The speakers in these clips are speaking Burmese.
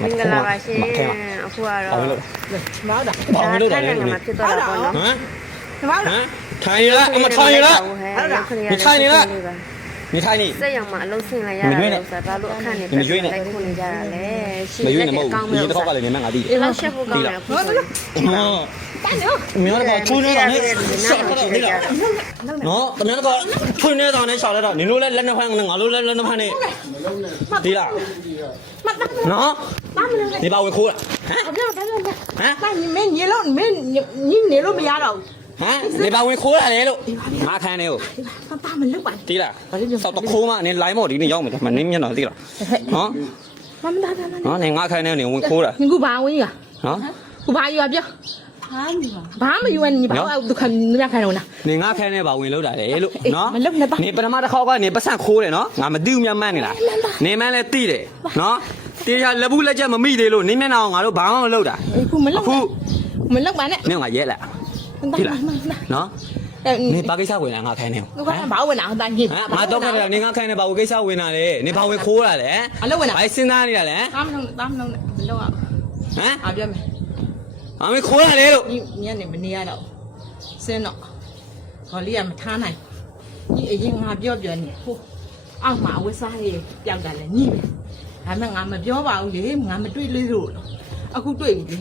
မင်္ဂလာပါရှင်အခုကတော့မောက်တာဘာလို့လဲမှာဖြစ်တော့တာပေါ့နော်ဟမ်ထိုင်ရလားအမထိုင်ရလားမထိုင်နေလားမထိုင်နေစက်ရောင်မှာအလုံးစင်လိုက်ရတာလို့ဆိုဘာလို့အခန့်နေပဲလိုက်ခုနေကြတာလဲရှင်ရဲ့အကောင်းမျိုးတစ်ခေါက်ကလည်းနေမှငါသိတယ်အဲ့လောက်ရှက်ဖို့ကောင်းတယ်အခုဆိုမင်းတို့ကချွေးနေတာနဲ့ရှော့တော့နေတာနော်တမန်ကချွေးနေတာနဲ့ရှော့လိုက်တော့နင်တို့လည်းလက်နှစ်ဖက်နဲ့ငါတို့လည်းလက်နှစ်ဖက်နဲ့ဒီလားနော်နေပါဝင်ခိုးလားဟမ်မင်းညီလို့မင်းညီနေလို့မရတော့ဟမ်နေပါဝင်ခိုးရတယ်လို့ငါခံနေကိုပါမလုပ်ပါဒီလားစောက်တခိုးမနေလိုင်းမော်ဒီနေ့ရောက်မယ်မနေမျက်နှာသိလားနော်နော်နေငါခံနေနေဝင်ခိုးတာငါကဘာဝင်ရနော်กูဘာယူပြောဘာမယူရညီဘာဒုက္ခမြခံတော့နာနေငါခဲနေပါဝင်လို့တာလေလို့နော်မလုပ်နဲ့ပါနေပထမတစ်ခေါက်ကနေပတ်စံခိုးတယ်နော်ငါမသိဘူးများမှန်းနေလားနေမှန်းလဲတိတယ်နော်တေချာလက်ဘူးလက်ချက်မမိသေးလို့နေမျက်နှာငါတို့ဘာမှမလုပ်တာအခုမလုပ်ပါနဲ့နေငါရဲလာဒီလားနော်နေဘာကိစ္စဝင်လာငါခဲနေဟမ်ဘာဝင်လာတန်းကြီးငါတော့ခဲနေငါခဲနေဘာကိစ္စဝင်လာလေနေဘာဝင်ခိုးတာလေအလုပ်ဝင်လာဘာစဉ်းစားနေတာလဲတာမလုံးမလုပ်အောင်ဟမ်အပြောမယ်အမေခိုးရတယ်လို့ညနေမနေရတော့စင်းတော့ခေါ်လေးကမထားနိုင်ညီအရင်ငါပြောနေဟိုအောက်မှာအဝတ်စားရေးပျောက်တယ်လေညီပဲဒါမှငါမပြောပါဘူးလေငါမတွေ့လို့အခုတွေ့ပြီ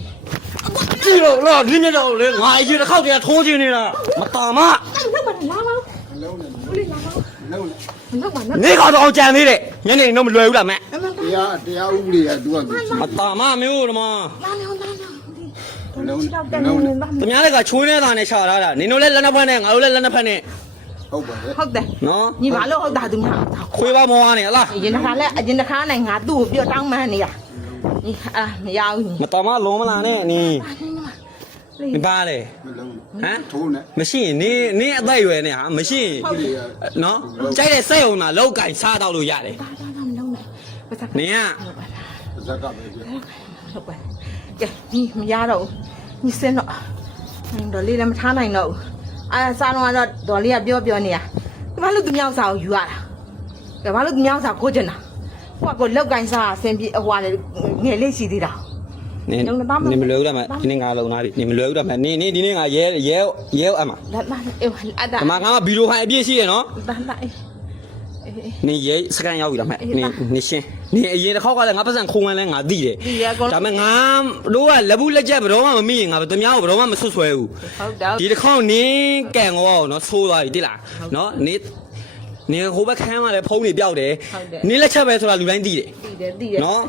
ကြည့်လို့လားဒီနေ့တော့လေငါအရင်တစ်ခေါက်တည်းထိုးချင်နေတာမတာမလောက်ပါလားပါလုံးနေလာပါလုံးပါနေကတော့ကြံသေးတယ်ညနေတော့မလွယ်ဘူးလားမတရားဥပဒေကသူကမတာမမျိုးတော့မလုံးတများလည်းကချိုးနေတာနဲ့ခြာထားတာနင်တို့လည်းလက်နှစ်ဖက်နဲ့ငါတို့လည်းလက်နှစ်ဖက်နဲ့ဟုတ်တယ်နော်ညီဘာလို့ဟုတ်တာသူမှာခွေးပါမောကနေဟလားအရင်တစ်ခါနဲ့ငါသူ့ကိုပြောတောင်းမှန်းနေရညီမရဘူးမတော်မလုံးမလာနဲ့နီမပါလေဟမ်ထိုးနေမရှိရင်နင်းအသက်ရွယ်နေဟာမရှိရင်နော်ကြိုက်တဲ့စက်ုံမှာလောက်ကင်စားတော့လို့ရတယ်နင်ကဇက်ကပဲပြောဟုတ်ပါကဲညီမရတော့ညီစင်းတော့ဒေါ်လေးလည်းမထားနိုင်တော့ဘူးစားတော့ဒေါ်လေးကပြောနေရဘာလို့သူမြောက်စာကိုယူရတာဘာလို့သူမြောက်စာခိုးချင်တာကိုလောက်ကင်စားအဆင်ပြေဟွာလေငယ်လေးရှိသေးတာနေမလွယ်ဘူးလားမဒီနေ့ငါလုံသားပြီနေမလွယ်ဘူးလားမနေဒီနေ့ငါရဲအမဒါမှငါဗီဒီယိုဖိုင်အပြည့်ရှိတယ်နော်နေရဲစကန်ရောက်ပြီလားမနေရှင်းနေအရင်တစ်ခေါက်ကလည်းငါပတ်စံခုံဝင်လဲငါသိတယ်ဒါပေမဲ့ငါတို့ကလက်ဘူးလက်ချက်ဘယ်တော့မှမမိရင်ငါတများကိုဘယ်တော့မှမဆွဆွဲဘူးဟုတ်တယ်ဒီတစ်ခေါက်နင်းကန်ကောနော်ဆိုးသွားပြီတိလားနော်နေဟိုဘက်ခန်းမှာလည်းဖုံးနေပြောက်တယ်နင်းလက်ချက်ပဲဆိုတာလူတိုင်းသိတယ်သိတယ်နော်